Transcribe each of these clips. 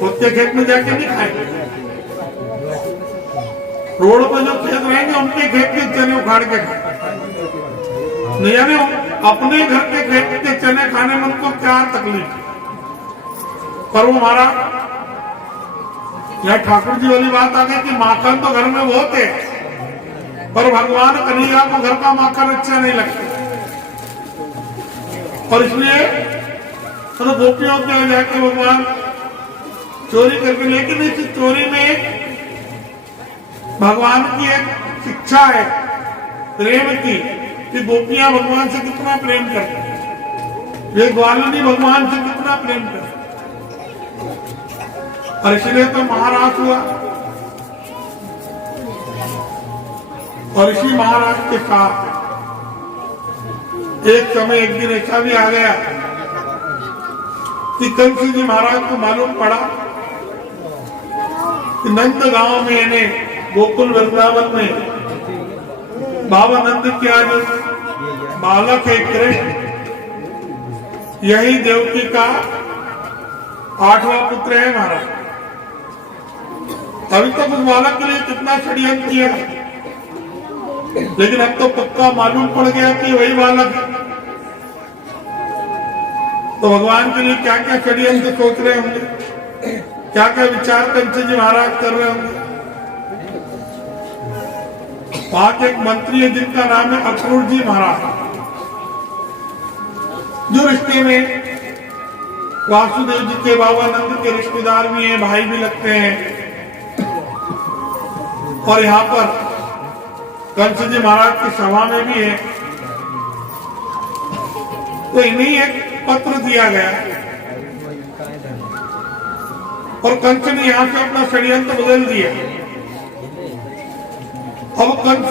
खुद के खेत में जाके नहीं खाएंगे। रोड पर जो खेत रहेंगे उनके खेत के चने उखाड़ के नहीं, यानी अपने घर के खेत के चने खाने में उनको क्या तकलीफ। पर वो हमारा यह ठाकुर जी वाली बात आ गई कि माखन तो घर में बहुत है, पर भगवान कन्हैया को घर का माखन अच्छा नहीं लगता। और इसलिए तो गोपियों के जाके भगवान चोरी करके, लेकिन इस चोरी में भगवान की एक शिक्षा है प्रेम की, कि गोपियां भगवान से कितना प्रेम करते हैं, ये ग्वालिनी भगवान से कितना प्रेम करते। और इसलिए तो महाराज हुआ। और इसी महाराज के साथ एक समय एक दिन ऐसा भी आ गया कि कंस जी महाराज को मालूम पड़ा कि नंद गांव में इन्हें गोकुल वृंदावन में बाबा नंद के आज बालक है कृष्ण, यही देवकी का 8वां पुत्र है महाराज। अभी तक उस बालक के लिए कितना षड्यंत्र किया, लेकिन अब तो पक्का मालूम पड़ गया कि वही बालक है। तो भगवान के लिए क्या क्या षड्यंत्र सोच रहे होंगे, क्या क्या विचार कंस जी महाराज कर रहे होंगे। वहां के एक मंत्री है जिनका नाम है अक्रूर जी महाराज, जो रिश्ते में वासुदेव जी के बाबा नंद के रिश्तेदार भी हैं, भाई भी लगते हैं। और यहाँ पर कंस जी महाराज की सभा में भी है। तो इन्हीं एक पत्र दिया गया और कंस ने यहाँ से अपना षड्यंत्र बदल दिया। अब कंस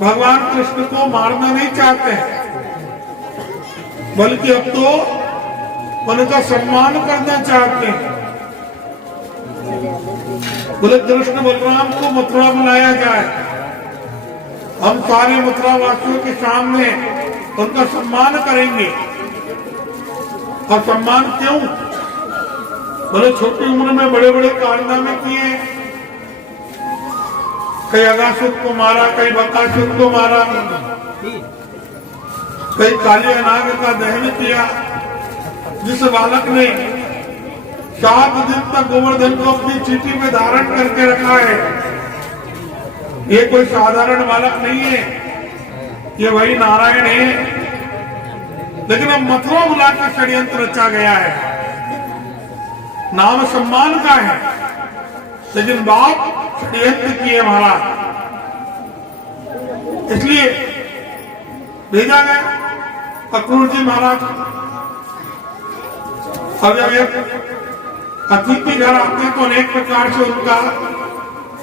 भगवान कृष्ण को मारना नहीं चाहते हैं, बल्कि अब तो उनका सम्मान करना चाहते हैं। बोले कृष्ण बलराम को मथुरा बुलाया जाए, हम सारे मथुरा वासियों के सामने उनका सम्मान करेंगे। और सम्मान क्यों? बोले छोटी उम्र में बड़े बड़े कारनामे किए, कई अगासुर को मारा, कई बकासुर को मारा, कई काली अनाग का दहन किया। जिस बालक ने 7 दिन तक गोवर्धन को अपनी चीटी में धारण करके रखा है, ये कोई साधारण बालक नहीं है, ये वही नारायण है। लेकिन अब मथुरा बुला कर षड्यंत्र रचा गया है, नाम सम्मान का है, लेकिन बात षड्यंत्र की है महाराज। इसलिए भेजा गया अक्रूर जी महाराज। अब जब एक अतिथि घर आते हैं तो अनेक प्रकार से उनका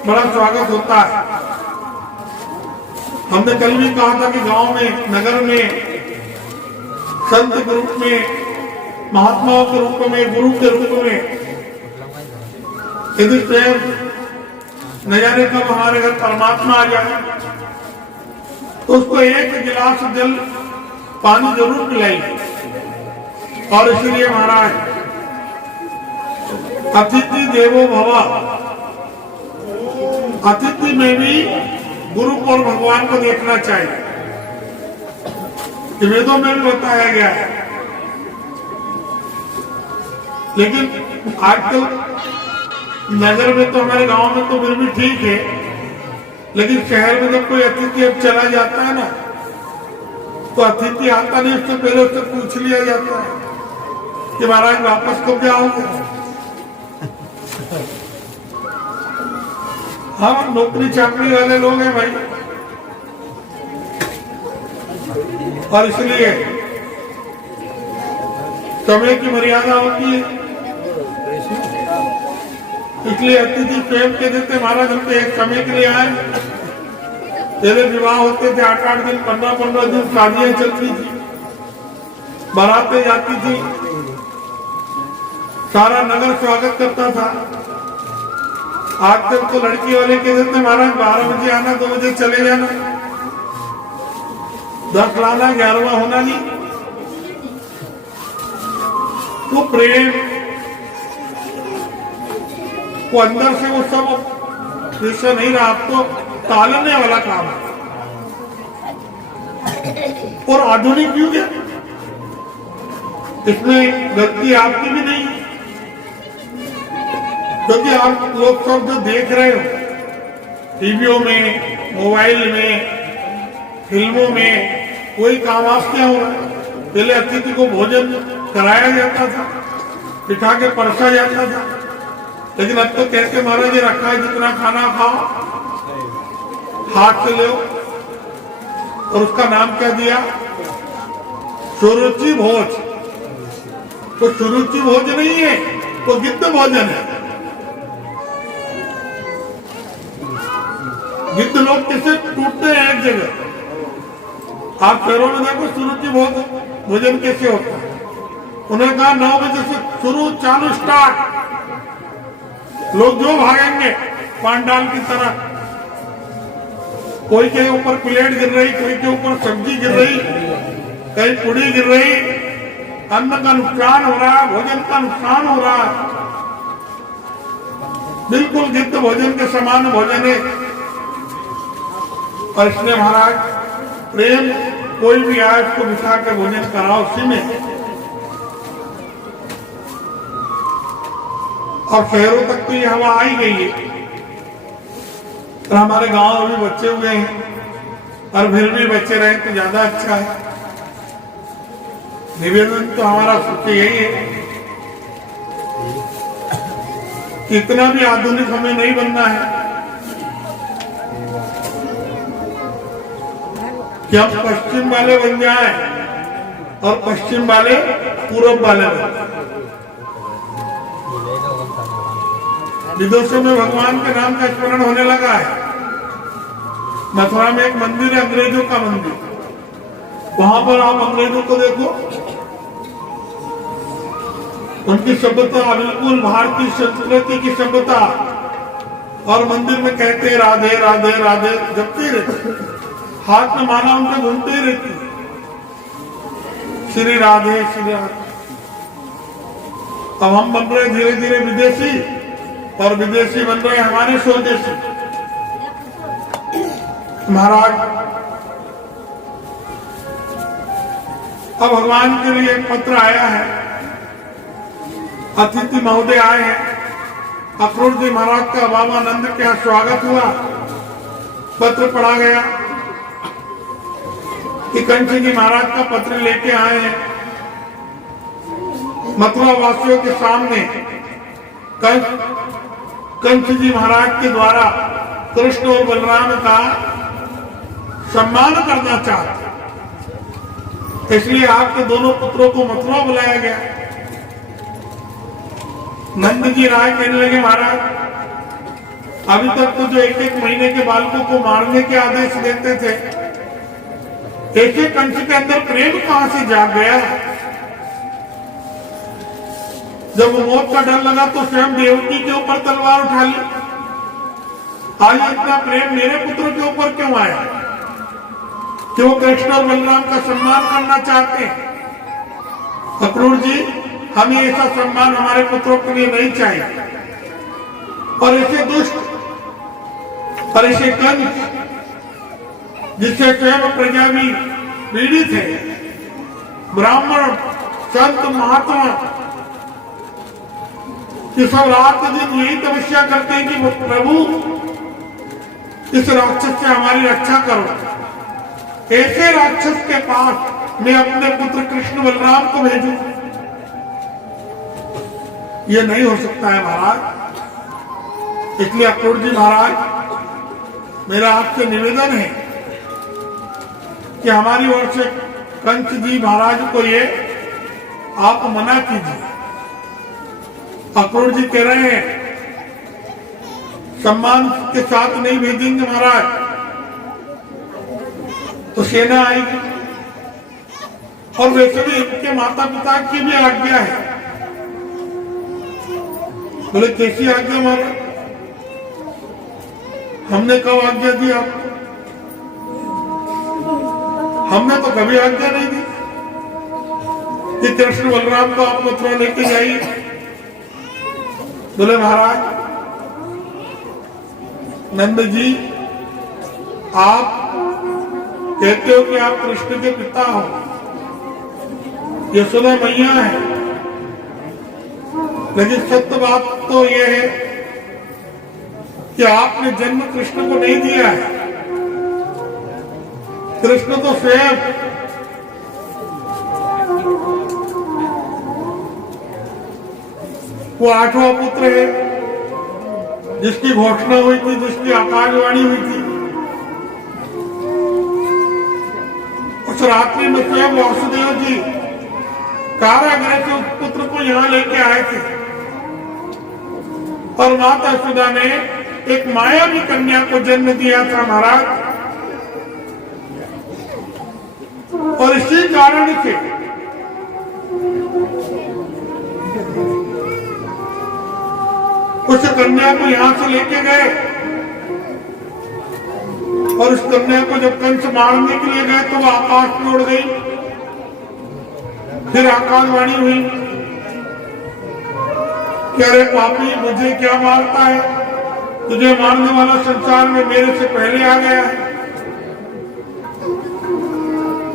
बड़ा स्वागत होता है। हमने कल भी कहा था कि गांव में, नगर में, संत के रूप में, महात्माओं के रूप में, गुरु के रूप में यदि प्रेम न जाने कब हमारे घर परमात्मा आ जाए तो उसको एक गिलास जल पानी जरूर पिलाइए। और इसीलिए महाराज अतिथि देवो भव, अतिथि में भी गुरु और भगवान को देखना चाहिए। वेदों में भी बताया गया है। लेकिन आजकल नगर में तो, हमारे गांव में तो फिर भी ठीक है, लेकिन शहर में जब कोई अतिथि अब चला जाता है ना, तो अतिथि आता नहीं, उससे पहले उससे पूछ लिया जाता है कि महाराज वापस कब जाओगे। हम नौकरी चाकरी वाले लोग हैं भाई, और इसलिए समय की मर्यादा होती है। इसलिए अतिथि प्रेम के देते महाराज हम तो एक समय के लिए आए। पहले विवाह होते थे 8-8 दिन, 15-15 दिन शादियां चलती थी, बारातें जाती थी, सारा नगर स्वागत करता था। आज तक तो लड़की वाले के देते महाराज 12 बजे आना, 2 बजे चले जाना, 10 लाना, 11वां होना नहीं। तो प्रेम वो अंदर से वो सब ऐसा नहीं रहा, तो टालने वाला काम है। और आधुनिक युग है, इसमें गलती आपकी भी नहीं, क्योंकि आप लोग सब जो देख रहे हो टीवियों में, मोबाइल में, फिल्मों में, कोई काम आप क्या हो रहा है। पहले अतिथि को भोजन कराया जाता था, बिठा के परसा जाता था, लेकिन अब तो कहते महाराज जी रखा है जितना खाना खाओ हाथ से लो, और उसका नाम क्या दिया, सुरुचि भोज। तो सुरुचि भोज नहीं है, वो गिद्ध भोजन है। गिद्ध लोग कैसे टूटते हैं एक जगह, आप शहरों में देखो सुरुचि भोजन कैसे होता है। उन्होंने कहा 9 बजे से शुरू, चालू, स्टार्ट। लोग जो भागेंगे पांडाल की तरह, कोई के ऊपर प्लेट गिर रही, कोई के ऊपर सब्जी गिर रही, कहीं पूड़ी गिर रही, अन्न का नुकसान हो रहा है, भोजन का नुकसान हो रहा है। बिल्कुल गिद्ध भोजन के समान भोजन है। और इसलिए महाराज प्रेम, कोई भी आए उसको बिठा के भोजन कराओ उसी में। और शहरों तक तो ये हवा आई गई है, तो हमारे गांव अभी बच्चे हुए हैं, और फिर भी बच्चे रहे तो ज्यादा अच्छा है। निवेदन तो हमारा सोच यही है कि इतना भी आधुनिक हमें नहीं बनना है कि हम पश्चिम वाले बन जाएं और पश्चिम वाले पूर्व वाले बन। विदेशों में भगवान के नाम का स्मरण होने लगा है। मथुरा में एक मंदिर है, अंग्रेजों का मंदिर, वहां पर आप अंग्रेजों को देखो, उनकी सभ्यता बिल्कुल भारतीय संस्कृति की सभ्यता, और मंदिर में कहते राधे राधे राधे जपते रहते, हाथ में माला उनके घूमते ही रहती, श्री राधे श्री राधे। अब हम बन रहे धीरे धीरे विदेशी, और विदेशी बन रहे हमारे स्वदेशी। महाराज अब भगवान के लिए एक पत्र आया है, अतिथि महोदय आए हैं। अक्रूर जी महाराज का बाबानंद के यहाँ स्वागत हुआ, पत्र पढ़ा गया कि कंस जी महाराज का पत्र लेके आए हैं। मथुरा वासियों के सामने कंस जी महाराज के द्वारा कृष्ण और बलराम का सम्मान करना चाहते, इसलिए आपके दोनों पुत्रों को मथुरा बुलाया गया। नंद जी राय कहने लगे महाराज, अभी तक तो जो 1-1 महीने के बालकों को मारने के आदेश देते थे, एक कंस के अंदर प्रेम कहां से जाग गया। जब मौत का डर लगा तो स्वयं देवकी के ऊपर तलवार उठा ली, आज इतना प्रेम मेरे पुत्र के ऊपर क्यों आया कि वो कृष्ण और बलराम का सम्मान करना चाहते हैं। अक्रूर जी, हमें ऐसा सम्मान हमारे पुत्रों के लिए नहीं चाहिए। और ऐसे दुष्ट और ऐसे कंस जिससे स्वयं प्रजा भी पीड़ित है, ब्राह्मण संत महात्मा कि सब रात दिन यही तपस्या करते हैं कि वो प्रभु इस राक्षस से हमारी रक्षा करो। ऐसे राक्षस के पास मैं अपने पुत्र कृष्ण बलराम को भेजूं, ये नहीं हो सकता है महाराज। इसलिए अक्रूर जी महाराज, मेरा आपसे निवेदन है कि हमारी ओर से कंस जी महाराज को ये आप मना कीजिए। अक्रूर जी कह रहे हैं सम्मान के साथ नहीं भेजेंगे महाराज तो सेना आएगी, और वैसे भी इनके माता पिता की भी आज्ञा है। बोले कैसी आज्ञा महाराज, हमने कब आज्ञा दी आपको, हमने तो कभी आज्ञा नहीं दी कि कृष्ण बलराम को आप मथुरा लेके जाइए। बोले महाराज नंद जी, आप कहते हो कि आप कृष्ण के पिता हो, यशोदा मैया है, लेकिन सत्य बात तो यह है कि आपने जन्म कृष्ण को नहीं दिया है। कृष्ण तो स्वयं वो 8वां पुत्र है, जिसकी घोषणा हुई थी, जिसकी आकाशवाणी हुई थी। उस रात्रि में स्वयं वासुदेव जी कारागृह से उस पुत्र को यहां लेके आए थे और माता यशोदा ने एक मायावी कन्या को जन्म दिया था महाराज। और इसी कारण से उस कन्या को यहां से लेके गए और उस कन्या को जब कंस मारने के लिए गए तो वो आकाश में उड़ गई। फिर आकाशवाणी हुई कि अरे पापी, मुझे क्या मारता है, तुझे मारने वाला संसार में मेरे से पहले आ गया है।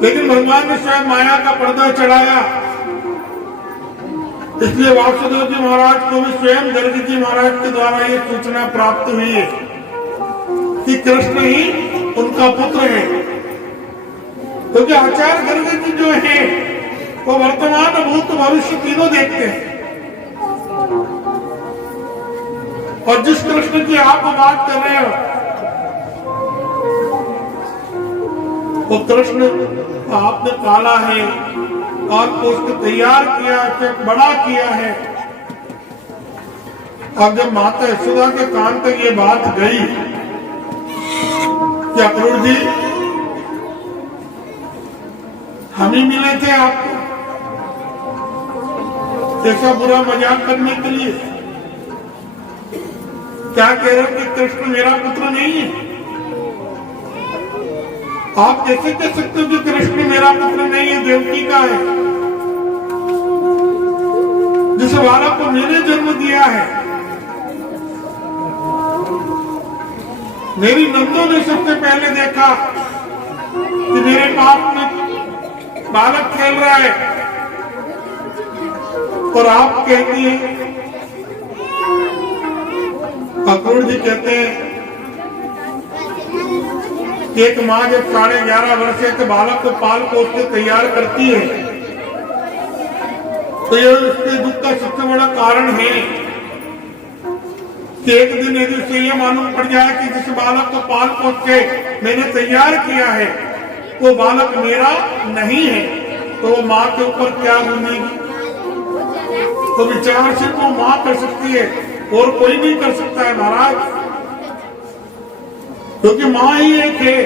लेकिन भगवान ने स्वयं माया का पर्दा चढ़ाया, इसलिए वासुदेव जी महाराज को भी स्वयं गर्ग जी महाराज के द्वारा ये सूचना प्राप्त हुई है कि कृष्ण ही उनका पुत्र है। क्योंकि आचार्य गर्ग जी जो है वो वर्तमान, भूत, भविष्य तीनों देखते हैं। और जिस कृष्ण की आप बात कर रहे हो वो कृष्ण आपने पाला है और उसको तैयार किया, बड़ा किया है। अब जब माता यशोदा के कान तक ये बात गई कि अक्रूर जी हम ही मिले थे आपको ऐसा बुरा मजाक करने के लिए, क्या कह रहे हो कि कृष्ण मेरा पुत्र नहीं है? आप कैसे कह सकते हो कि कृष्ण मेरा पुत्र नहीं है, देवकी का है, जिस बालक को मैंने जन्म दिया है। मेरी नंदों ने सबसे पहले देखा कि मेरे पास में बालक खेल रहा है और आप कहती हैं, अक्रूर जी कहते हैं कि एक माँ जब 11.5 वर्ष के बालक को पाल पोस के तैयार करती है तो ये उसके दुख का सबसे बड़ा कारण है कि एक दिन यदि उसे यह मालूम पड़ जाए कि जिस बालक को पाल पोस के मैंने तैयार किया है वो बालक मेरा नहीं है, तो वो माँ के ऊपर क्या गुनेगी। तो विचार सिर्फ वो माँ कर सकती है और कोई नहीं कर सकता है महाराज, क्योंकि माँ ही एक है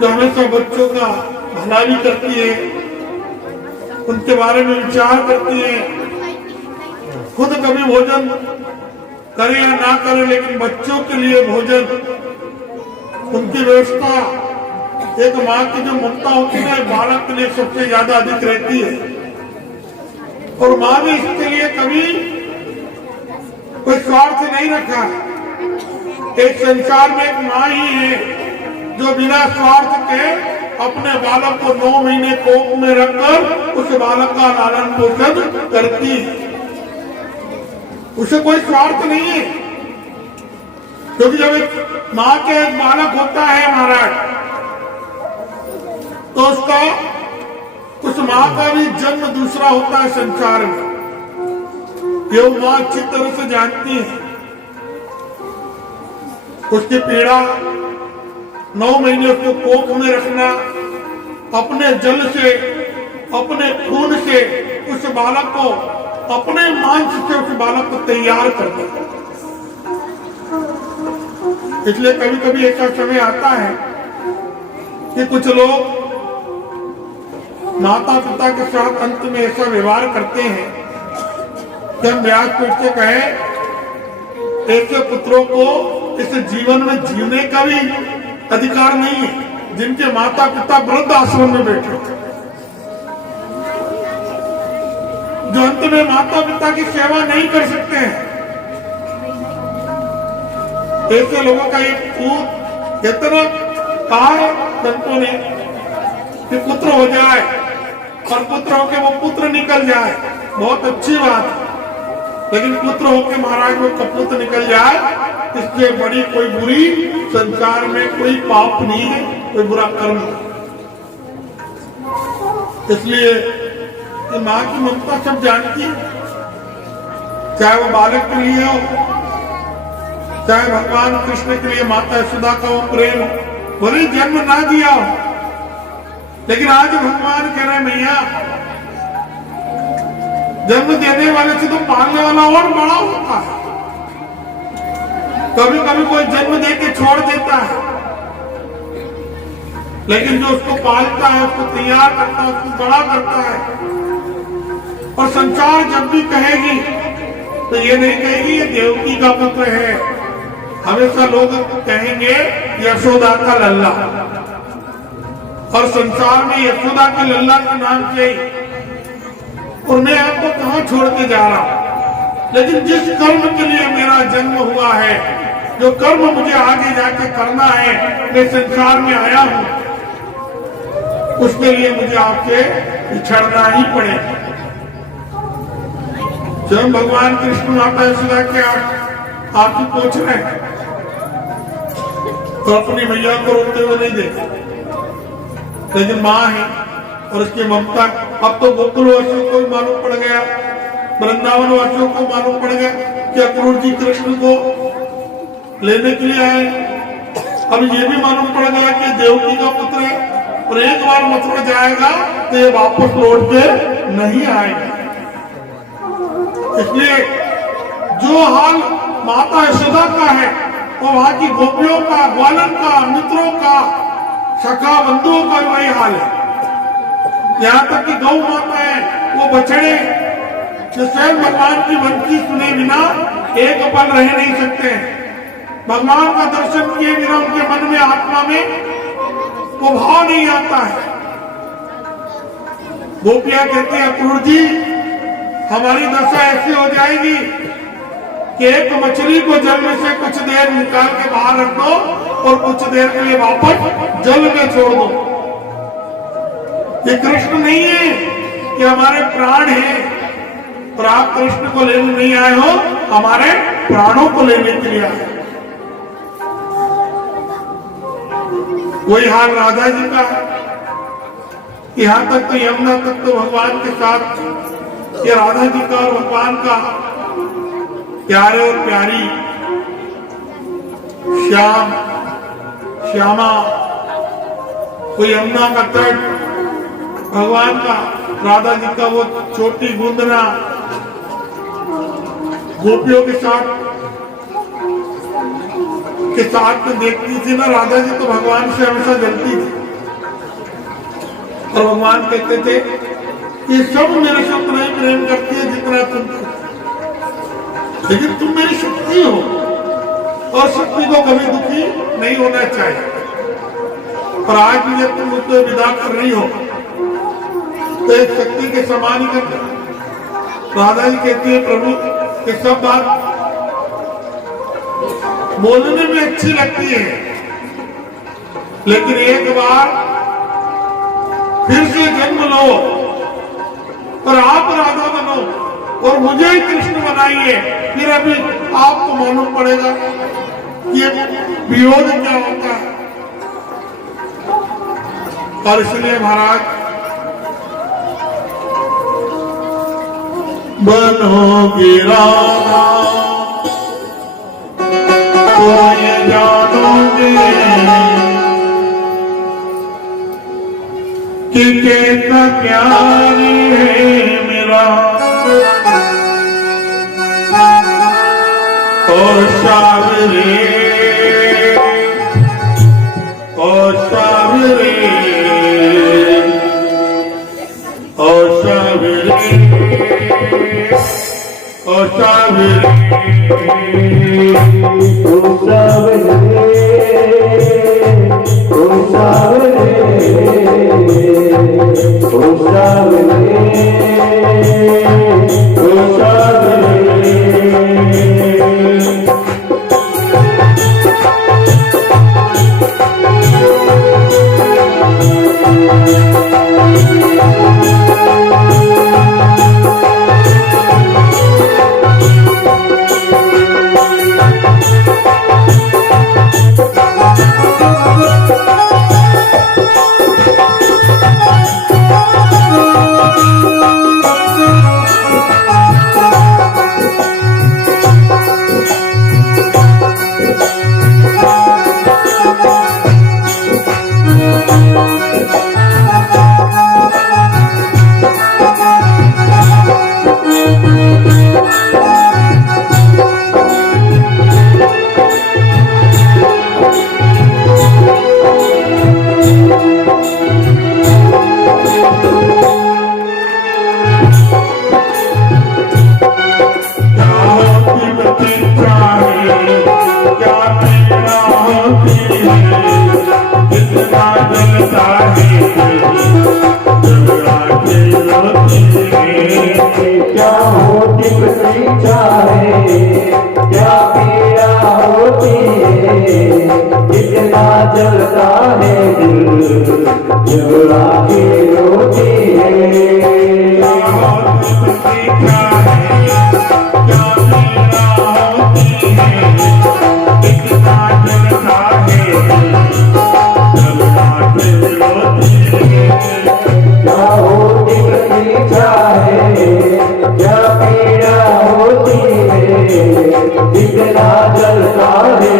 जो हमेशा बच्चों का भला भी करती है, उनके बारे में विचार करती है। खुद कभी भोजन करे या ना करे, लेकिन बच्चों के लिए भोजन, उनकी व्यवस्था, एक माँ की जो ममता होती है ना बालक के लिए सबसे ज्यादा अधिक रहती है। और माँ ने इसके लिए कभी कोई स्वार्थ नहीं रखा। एक संसार में एक माँ ही है जो बिना स्वार्थ के अपने बालक को 9 महीने कोख में रखकर उस बालक का लालन पोषण करती है। उसे कोई स्वार्थ नहीं है, क्योंकि जब एक माँ के एक बालक होता है महाराज तो उसका, उस माँ का भी जन्म दूसरा होता है संसार में। ये वो माँ अच्छी तरह से जानती है। उसकी पीड़ा, 9 महीने उसको कोख में रखना, अपने जल से, अपने खून से उस बालक को, अपने मांस से उस बालक को तैयार करना। इसलिए कभी कभी ऐसा समय आता है कि कुछ लोग माता पिता के साथ अंत में ऐसा व्यवहार करते हैं कि हम व्यासपीठ से कहें ऐसे पुत्रों को इस जीवन में जीने का भी अधिकार नहीं है जिनके माता पिता वृद्ध आश्रम में बैठे थे, जो अंत में माता पिता की सेवा नहीं कर सकते हैं। ऐसे लोगों का एक पूत इतना कहा है संतों ने कि पुत्र हो जाए और पुत्र होके वो पुत्र निकल जाए, बहुत अच्छी बात है, लेकिन पुत्र होके महाराज वो कपूत निकल जाए, इससे बड़ी कोई बुरी संसार में कोई पाप नहीं है, कोई बुरा कर्म नहीं। इसलिए माँ की ममता सब जानती है, चाहे वो बालक के लिए हो, चाहे भगवान कृष्ण के लिए माता यशोदा का वो प्रेम, भले जन्म ना दिया हो, लेकिन आज भगवान कह रहे मैया जन्म देने वाले से तो पालने वाला और बड़ा होता है। कभी कभी कोई जन्म दे के छोड़ देता है, लेकिन जो उसको पालता है, उसको तैयार करता है, उसको बड़ा करता है। और संसार जब भी कहेगी तो ये नहीं कहेगी ये देवकी का पुत्र है, हमेशा लोग कहेंगे यशोदा का लल्ला। और संसार में यशोदा के लल्ला का नाम चाहिए, और मैं आपको कहां छोड़ के जा रहा हूं, लेकिन जिस कर्म के लिए मेरा जन्म हुआ है, जो कर्म मुझे आगे जाके करना है, मैं संसार में आया हूं, उसके लिए मुझे आपसे बिछड़ना ही पड़ेगा। जब भगवान कृष्ण माता यशोदा के आंसू पोंछ रहे हैं तो अपनी मैया को रोते हुए नहीं देखा, लेकिन माँ है और उसकी ममता। अब तो गोकुल वासियों को भी मालूम पड़ गया, वृंदावन वासियों को मालूम पड़ गया कि अक्रूर जी कृष्ण को लेने के लिए आए। अब ये भी मालूम पड़ गया कि देवकी का पुत्र है, और एक बार मथुरा जाएगा तो ये वापस लौट के नहीं आएगा। इसलिए जो हाल माता यशोदा का है वो वहां की गोपियों का, ग्वालन का, मित्रों का, सखा बंधुओं का वही हाल है। यहाँ तक कि गौ माता है, वो बछड़े जो स्वयं भगवान की वंशी सुने बिना एक पल रह नहीं सकते, भगवान का दर्शन किए बिना उनके मन में, आत्मा में वो भाव नहीं आता है। गोपियां कहते हैं अक्रूर जी हमारी दशा ऐसी हो जाएगी कि एक मछली को जल में से कुछ देर निकाल के बाहर रख दो और कुछ देर के लिए वापस जल में छोड़ दो। ये कृष्ण नहीं है, ये हमारे प्राण हैं, और आप कृष्ण को लेने नहीं आए हो, हमारे प्राणों को लेने के लिए आए। वही हाल राधा जी का है। यहाँ तक तो यमुना तक तो भगवान के साथ, ये राधा जी का और भगवान का प्यारे और प्यारी श्याम श्यामा, वो यमुना का तट, भगवान का, राधा जी का वो छोटी गुंदना, गोपियों के साथ में देखती थी ना राधा जी, तो भगवान से हमेशा जलती थी। और भगवान कहते थे ये सब मेरे से उतना ही प्रेम करती है जितना तुम, लेकिन तुम मेरी शक्ति हो और शक्ति को कभी दुखी नहीं होना चाहिए। और आज भी जब तुम मुझसे विदा कर रही हो तो एक शक्ति के समान ही करना। राधा जी कहती है प्रभु ये सब बात बोलने में अच्छी लगती है, लेकिन एक बार फिर से जन्म लो और आप राधा बनो और मुझे ही कृष्ण बनाइए, फिर अभी आपको मालूम पड़ेगा कि विरोध क्या होता है। और इसलिए महाराज बनोगी राधा तो ये जानोगे कि कितना प्यारी है मेरा और सावरे और सावरे और सावरे और सावरे चाहे क्या पीड़ा होती है, कितना जलता है दिल जब आंखें रोती इतना जलता है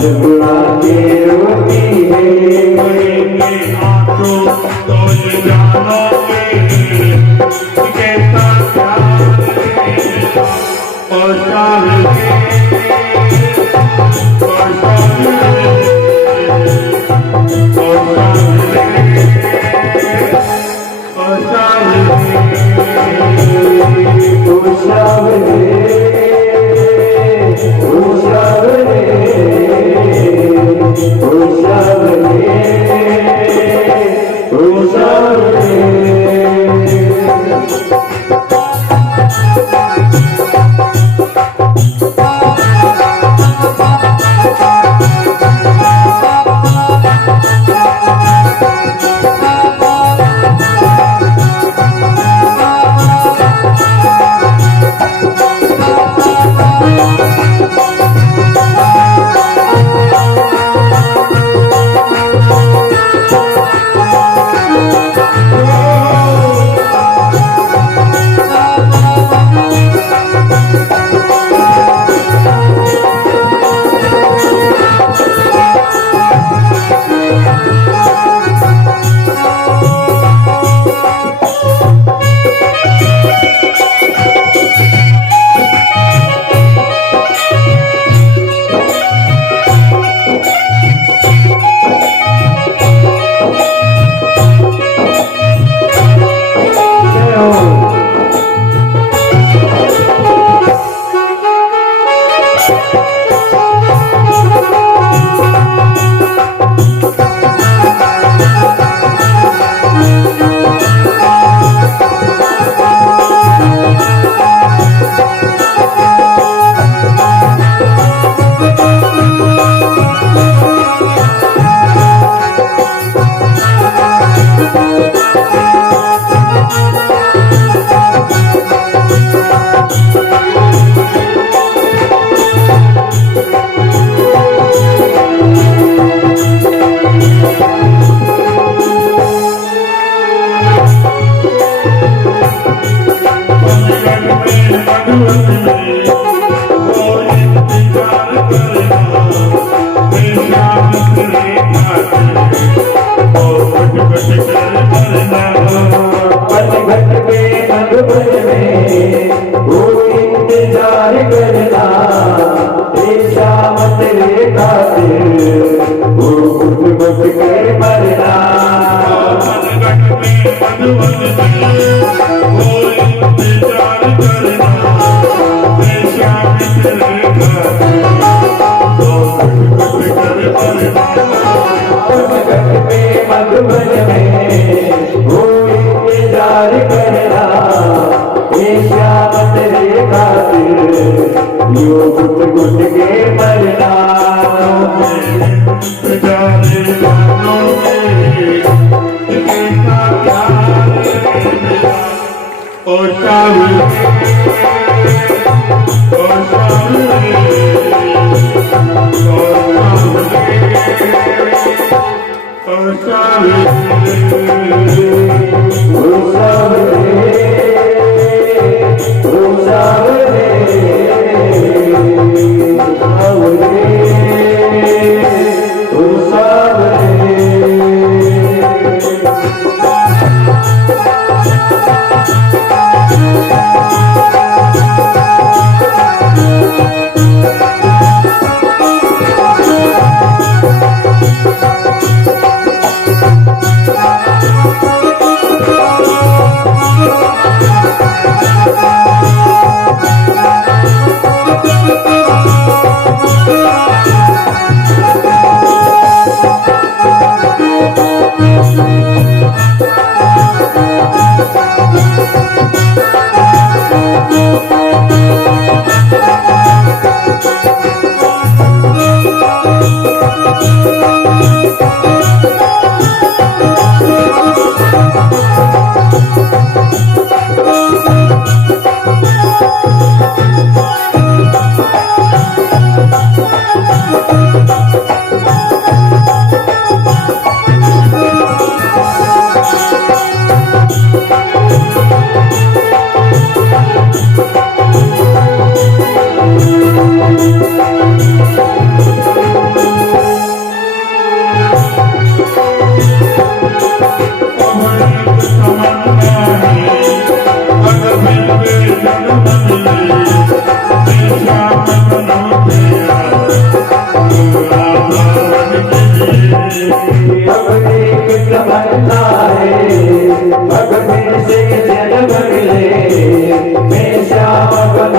जब आंखें रोती है। आंखों तो जानोगे कैसा प्यार और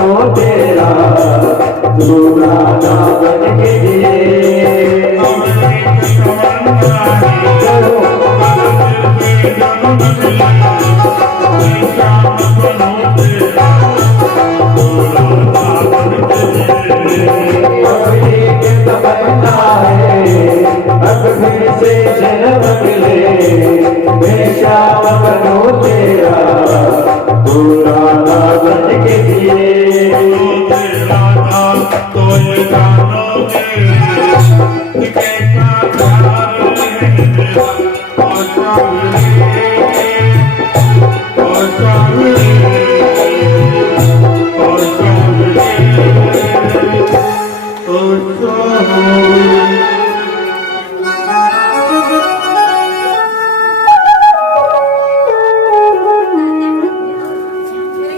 बनो तेरा तू राधा बन के जिए अब फिर से जन्म मिले मैं श्याम बनो तेरा तू राधा बन के जिए तो ये जानोगे कि कैसा प्यार है मेरा और शामिले और शामिले और शामिले और शामिले।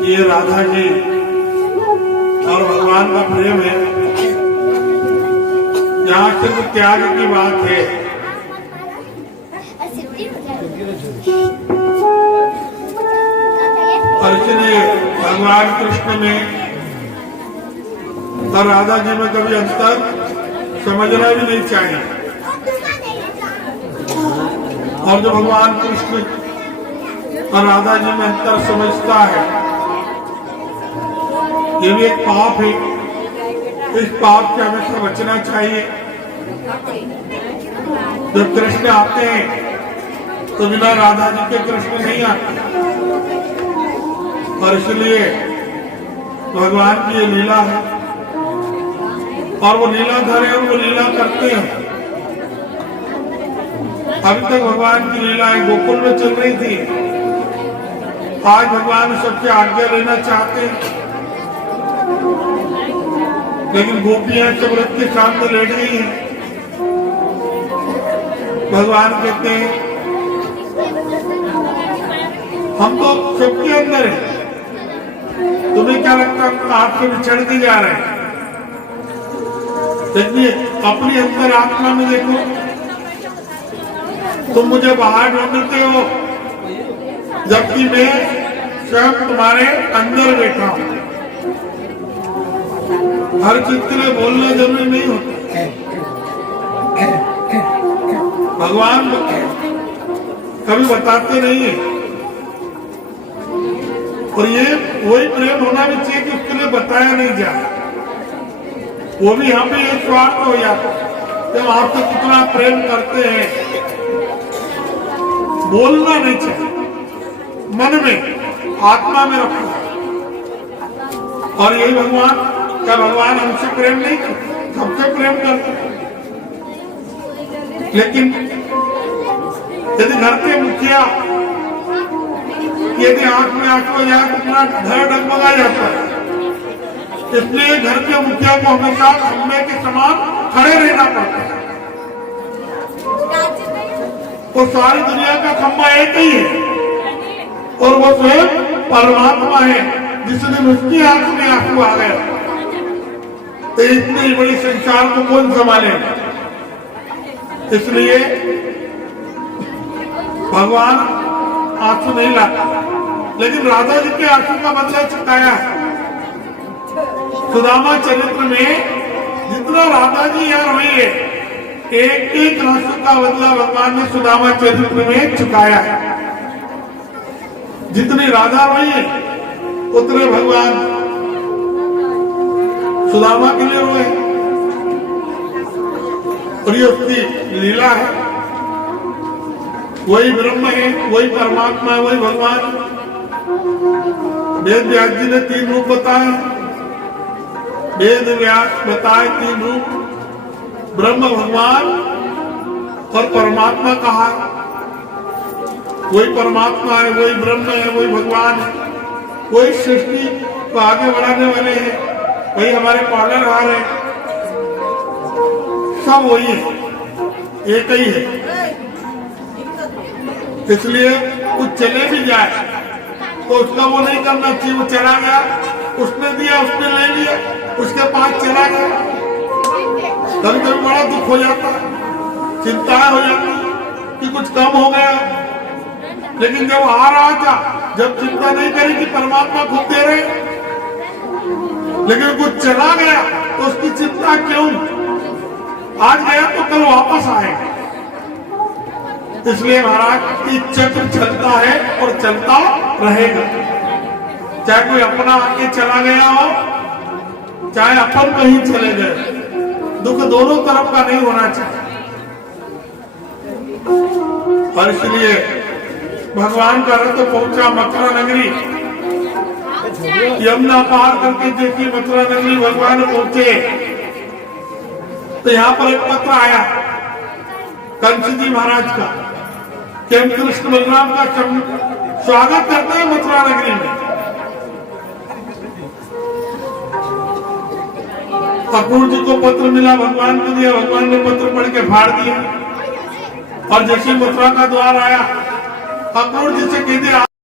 ये राधा जी और भगवान का प्रेम है। यहाँ सिर्फ त्याग की बात है। और इसलिए भगवान कृष्ण में और राधा जी में कभी अंतर समझना भी नहीं चाहिए। और जो भगवान कृष्ण और राधा जी में अंतर समझता है ये भी एक पाप है। इस पाप से हमेशा बचना चाहिए। जब कृष्ण आते हैं तो बिना राधा जी के कृष्ण नहीं आते। और इसलिए भगवान की ये लीला है और वो लीलाधर है और वो लीला करते हैं। अभी तक भगवान की लीलाएं गोकुल में चल रही थी। आज भगवान सबसे आज्ञा लेना चाहते हैं लेकिन गोपियां सब व्रत के सामने लेट गई हैं। भगवान कहते हैं हम तो सबके अंदर है, तुम्हें क्या लगता है आपसे बिछड़ के जा रहे हैं? देखिए अपनी अंतर आत्मा में देखो, तुम मुझे बाहर ढूंढते हो जबकि मैं स्वयं तुम्हारे अंदर बैठा हूं। हर चीज के लिए बोलना जरूरी नहीं होता। भगवान कभी बताते नहीं है। और ये वही प्रेम होना भी चाहिए कि उसके लिए बताया नहीं जाए। वो भी यहाँ पे ये स्वार्थ हो जाता जब आपसे कितना प्रेम करते हैं। बोलना नहीं चाहिए, मन में आत्मा में रखो। और यही भगवान क्या भगवान हमसे प्रेम नहीं करते, सबसे प्रेम करते। लेकिन यदि घर के मुखिया यदि आंख में आंख हो जाए तो अपना घर डगमगा जाता है। इसलिए घर के मुखिया को हमेशा खंबे के समान खड़े रहना पड़ता है। वो सारी दुनिया का खंबा एक ही है और वो स्वयं परमात्मा है। जिस दिन उसकी आंख में आंसू आ गया तो इतनी बड़ी संसार को कौन संभाले? इसलिए भगवान आंसू नहीं लाता, लेकिन राधा जी के आंसू का बदला चुकाया है। सुदामा चरित्र में जितना राधा जी यहाँ रोई है, एक एक आंसू का बदला भगवान ने सुदामा चरित्र में चुकाया है। जितनी राधा रोई है उतने भगवान सुदामा के लिए रोए। और ये उसकी लीला है। वही ब्रह्म है, वही परमात्मा है, वही भगवान। वेद व्यास जी ने 3 रूप बताए। वेद व्यास बताए 3 रूप, ब्रह्म, भगवान और परमात्मा कहा। वही परमात्मा है, वही ब्रह्म है, वही भगवान है, वही सृष्टि को आगे बढ़ाने वाले हैं, वही हमारे पालनहार है। सब वही है, एक ही है। इसलिए कुछ चले भी जाए तो उसका वो नहीं करना चाहिए। वो चला गया, उसने दिया, उसने ले लिया, उसके पास चला गया। कभी कभी बड़ा दुख हो जाता है, चिंताएं हो जाती कि कुछ कम हो गया। लेकिन जब आ रहा था, जब चिंता नहीं करी कि परमात्मा खुद दे रहे, लेकिन कुछ चला गया तो उसकी चिंता क्यों? आज गया तो कल वापस आएगा। इसलिए महाराज ये चक्र चलता है और चलता रहेगा। चाहे कोई अपना आके चला गया हो, चाहे अपन कहीं चले गए, दुख दोनों तरफ का नहीं होना चाहिए। और इसलिए भगवान का रथ पहुंचा मथुरा नगरी। यमुना पार करके देखी मथुरा नगरी भगवान पहुंचे तो यहाँ पर एक पत्र आया कंस जी महाराज का कि हम कृष्ण बलराम का स्वागत करते हैं मथुरा नगरी में। अक्रूर जी को पत्र मिला, भगवान को दिया, भगवान ने पत्र पढ़ के फाड़ दिया। और जैसे मथुरा का द्वार आया, अक्रूर जी से कहते